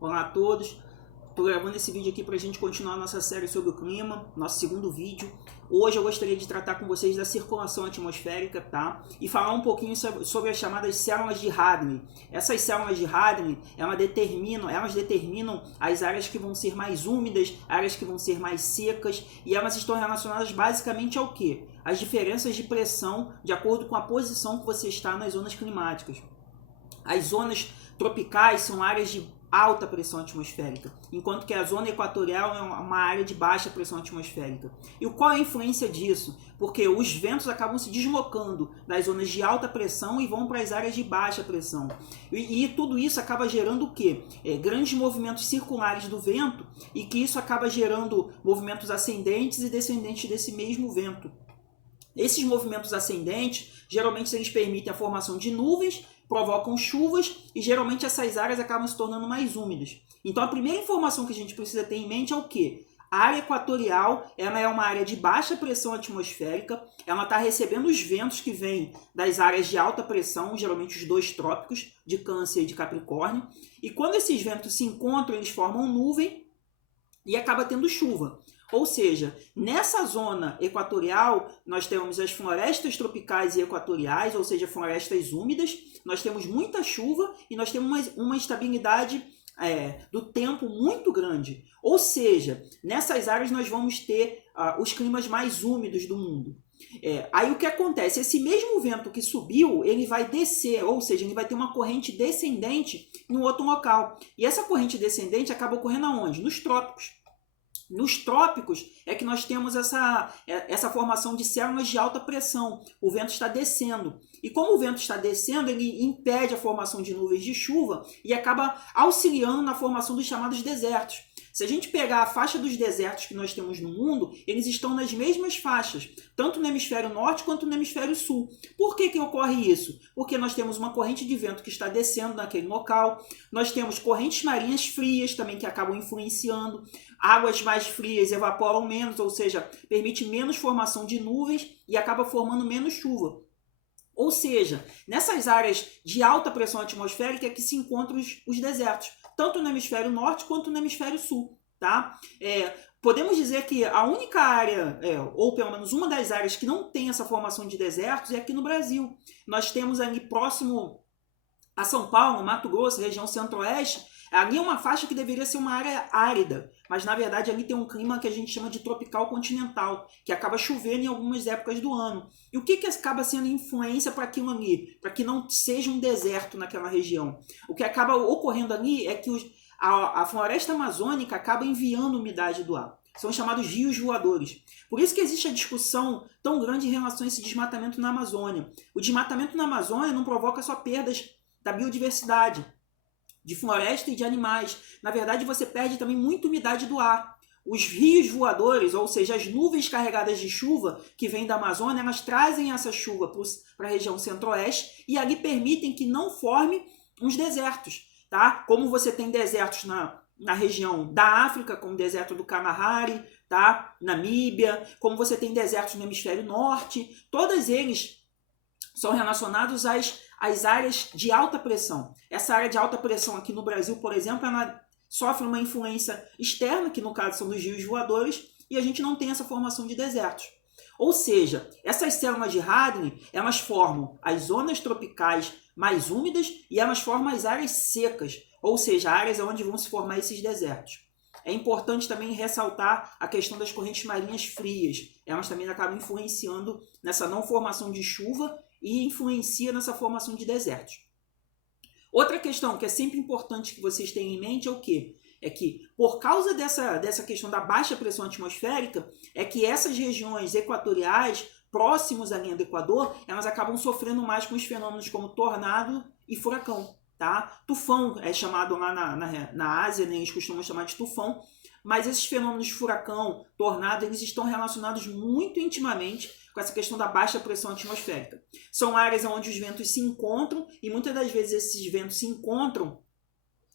Olá a todos, estou gravando esse vídeo aqui para a gente continuar a nossa série sobre o clima, nosso segundo vídeo. Hoje eu gostaria de tratar com vocês da circulação atmosférica, tá? E falar um pouquinho sobre as chamadas células de Hadley. Essas células de Hadley, elas determinam as áreas que vão ser mais úmidas, áreas que vão ser mais secas, e elas estão relacionadas basicamente ao quê? As diferenças de pressão de acordo com a posição que você está nas zonas climáticas. As zonas tropicais são áreas de alta pressão atmosférica, enquanto que a zona equatorial é uma área de baixa pressão atmosférica. E qual é a influência disso? Porque os ventos acabam se deslocando das zonas de alta pressão e vão para as áreas de baixa pressão. E tudo isso acaba gerando o quê? Grandes movimentos circulares do vento, e que isso acaba gerando movimentos ascendentes e descendentes desse mesmo vento. Esses movimentos ascendentes, geralmente eles permitem a formação de nuvens, provocam chuvas e geralmente essas áreas acabam se tornando mais úmidas. Então a primeira informação que a gente precisa ter em mente é o quê? A área equatorial, ela é uma área de baixa pressão atmosférica, ela está recebendo os ventos que vêm das áreas de alta pressão, geralmente os dois trópicos, de Câncer e de Capricórnio, e quando esses ventos se encontram, eles formam nuvem e acaba tendo chuva. Ou seja, nessa zona equatorial, nós temos as florestas tropicais e equatoriais, ou seja, florestas úmidas, nós temos muita chuva e nós temos uma estabilidade do tempo muito grande. Ou seja, nessas áreas nós vamos ter os climas mais úmidos do mundo. Aí o que acontece? Esse mesmo vento que subiu, ele vai descer, ou seja, ele vai ter uma corrente descendente em outro local. E essa corrente descendente acaba ocorrendo aonde? Nos trópicos. Nos trópicos é que nós temos essa formação de células de alta pressão. O vento está descendo. E como o vento está descendo, ele impede a formação de nuvens de chuva e acaba auxiliando na formação dos chamados desertos. Se a gente pegar a faixa dos desertos que nós temos no mundo, eles estão nas mesmas faixas, tanto no hemisfério norte quanto no hemisfério sul. Por que ocorre isso? Porque nós temos uma corrente de vento que está descendo naquele local, nós temos correntes marinhas frias também que acabam influenciando, águas mais frias evaporam menos, ou seja, permite menos formação de nuvens e acaba formando menos chuva. Ou seja, nessas áreas de alta pressão atmosférica é que se encontram os desertos, tanto no hemisfério norte quanto no hemisfério sul. Tá? Podemos dizer que a única área, ou pelo menos uma das áreas que não tem essa formação de desertos é aqui no Brasil. Nós temos ali próximo a São Paulo, Mato Grosso, região centro-oeste, ali é uma faixa que deveria ser uma área árida, mas na verdade ali tem um clima que a gente chama de tropical continental, que acaba chovendo em algumas épocas do ano. E o que acaba sendo influência para aquilo ali? Para que não seja um deserto naquela região. O que acaba ocorrendo ali é que a floresta amazônica acaba enviando umidade do ar. São chamados rios voadores. Por isso que existe a discussão tão grande em relação a esse desmatamento na Amazônia. O desmatamento na Amazônia não provoca só perdas da biodiversidade, de floresta e de animais. Na verdade, você perde também muita umidade do ar. Os rios voadores, ou seja, as nuvens carregadas de chuva que vêm da Amazônia, elas trazem essa chuva para a região centro-oeste e ali permitem que não forme uns desertos. Tá? Como você tem desertos na região da África, como o deserto do Kalahari, tá? Namíbia, como você tem desertos no hemisfério norte, todos eles são relacionados às áreas de alta pressão. Essa área de alta pressão aqui no Brasil, por exemplo, ela sofre uma influência externa, que no caso são dos rios voadores, e a gente não tem essa formação de desertos. Ou seja, essas células de Hadley, elas formam as zonas tropicais mais úmidas e elas formam as áreas secas, ou seja, áreas onde vão se formar esses desertos. É importante também ressaltar a questão das correntes marinhas frias. Elas também acabam influenciando nessa não formação de chuva e influencia nessa formação de desertos. Outra questão que é sempre importante que vocês tenham em mente é o quê? É que, por causa dessa questão da baixa pressão atmosférica, é que essas regiões equatoriais, próximos à linha do Equador, elas acabam sofrendo mais com os fenômenos como tornado e furacão. Tá? Tufão é chamado lá na Ásia, né? Eles costumam chamar de tufão, mas esses fenômenos de furacão, tornado, eles estão relacionados muito intimamente com essa questão da baixa pressão atmosférica. São áreas onde os ventos se encontram e muitas das vezes esses ventos se encontram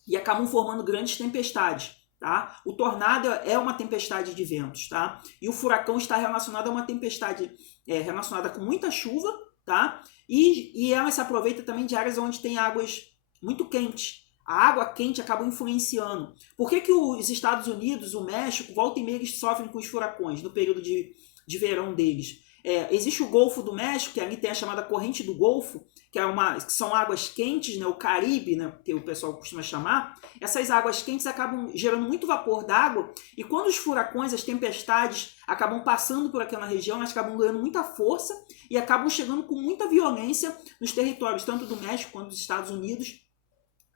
e acabam formando grandes tempestades. Tá? O tornado é uma tempestade de ventos, tá? E o furacão está relacionado a uma tempestade relacionada com muita chuva, tá? E ela se aproveita também de áreas onde tem águas muito quentes. A água quente acaba influenciando. Por que os Estados Unidos, o México, volta e meia eles sofrem com os furacões no período de verão deles? Existe o Golfo do México, que ali tem a chamada corrente do Golfo, que são águas quentes, né, o Caribe, né, que o pessoal costuma chamar. Essas águas quentes acabam gerando muito vapor d'água, e quando os furacões, as tempestades acabam passando por aquela região, elas acabam ganhando muita força e acabam chegando com muita violência nos territórios, tanto do México quanto dos Estados Unidos.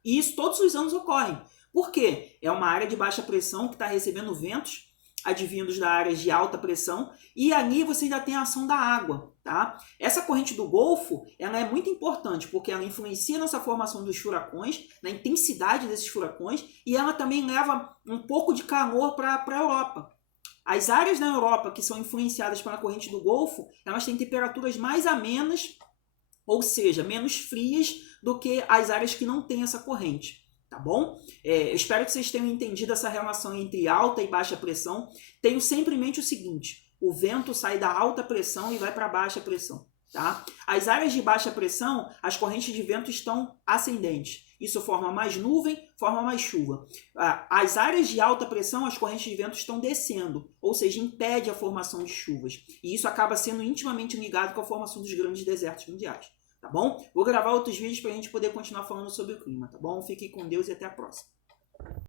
E isso todos os anos ocorre. Por quê? É uma área de baixa pressão que está recebendo ventos advindos da área de alta pressão, e ali você ainda tem a ação da água, tá? Essa corrente do Golfo, ela é muito importante, porque ela influencia nessa formação dos furacões, na intensidade desses furacões, e ela também leva um pouco de calor para a Europa. As áreas na Europa que são influenciadas pela corrente do Golfo, elas têm temperaturas mais amenas, ou seja, menos frias do que as áreas que não têm essa corrente. Tá bom? Eu espero que vocês tenham entendido essa relação entre alta e baixa pressão. Tenho sempre em mente o seguinte: o vento sai da alta pressão e vai para a baixa pressão. Tá? As áreas de baixa pressão, as correntes de vento estão ascendentes. Isso forma mais nuvem, forma mais chuva. As áreas de alta pressão, as correntes de vento estão descendo, ou seja, impede a formação de chuvas. E isso acaba sendo intimamente ligado com a formação dos grandes desertos mundiais. Tá bom? Vou gravar outros vídeos para a gente poder continuar falando sobre o clima, tá bom? Fiquem com Deus e até a próxima.